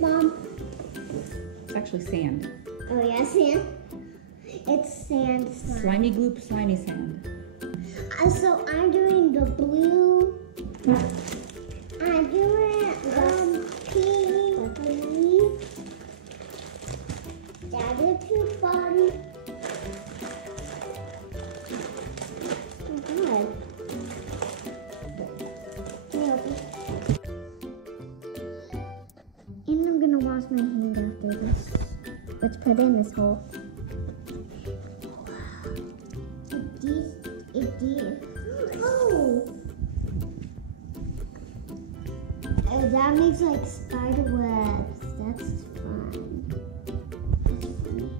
Mom. It's actually sand. Oh yeah, sand. It's sand slime. Slimygoop Slimy Sand. So I'm doing the blue. I'm doing pink. That is too fun. Oh God. And I'm gonna wash my hand after this. Let's put in this hole. It did. Oh! Oh, that makes like spider webs. That's fun. That's funny.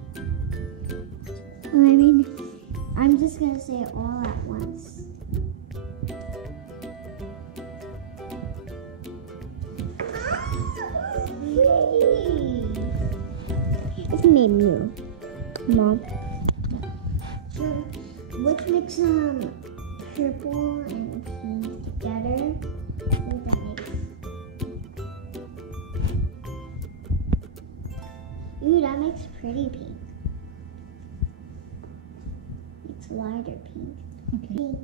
Well, I mean, I'm just gonna say it all at once. It's made me Mom. Let's mix some purple and pink together. See what that makes. Ooh, that makes pretty pink. It's lighter pink. Okay. Pink.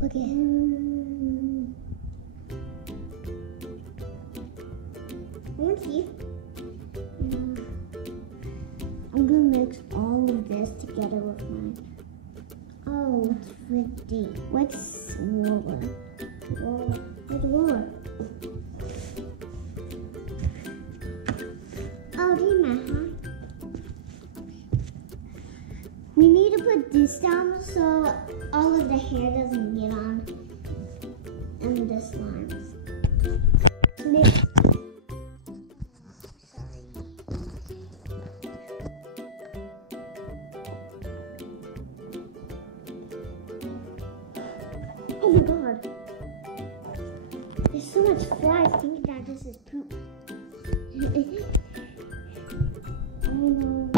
Look at him. Want to see? I'm gonna mix all of this together with mine. Oh, it's pretty. What's roller? Roller. Where's the roller? Oh, do you know, huh? We need to put this down so all of the hair doesn't get on and the slimes. Mix. Oh my God. There's so much fly. I think that this is poop. Oh no.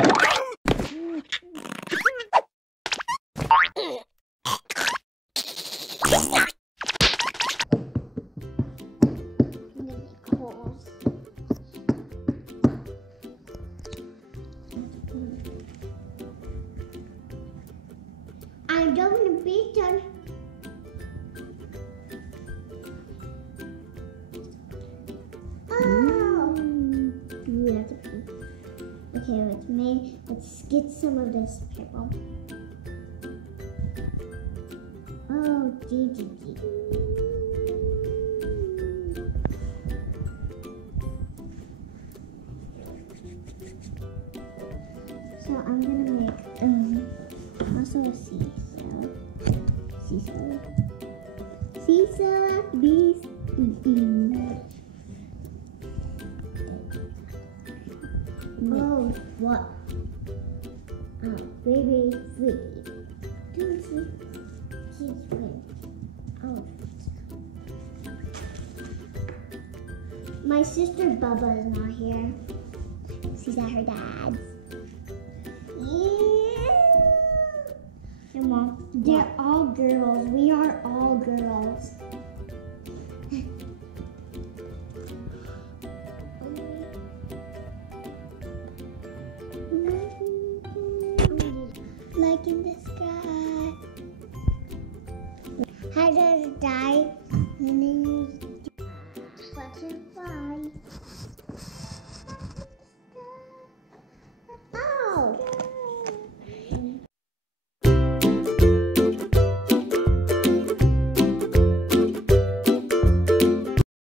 I'm going to be done. Okay, let's get some of this purple. Oh, gee. So I'm gonna make also a seesaw beast. Oh, what? Oh, baby freaky. Do you see? She's red. Oh. My sister Bubba is not here. She's at her dad's. Yeah. Hey, Mom. They're all girls. We are all girls. Like in the sky. How does it die? And then you butterfly.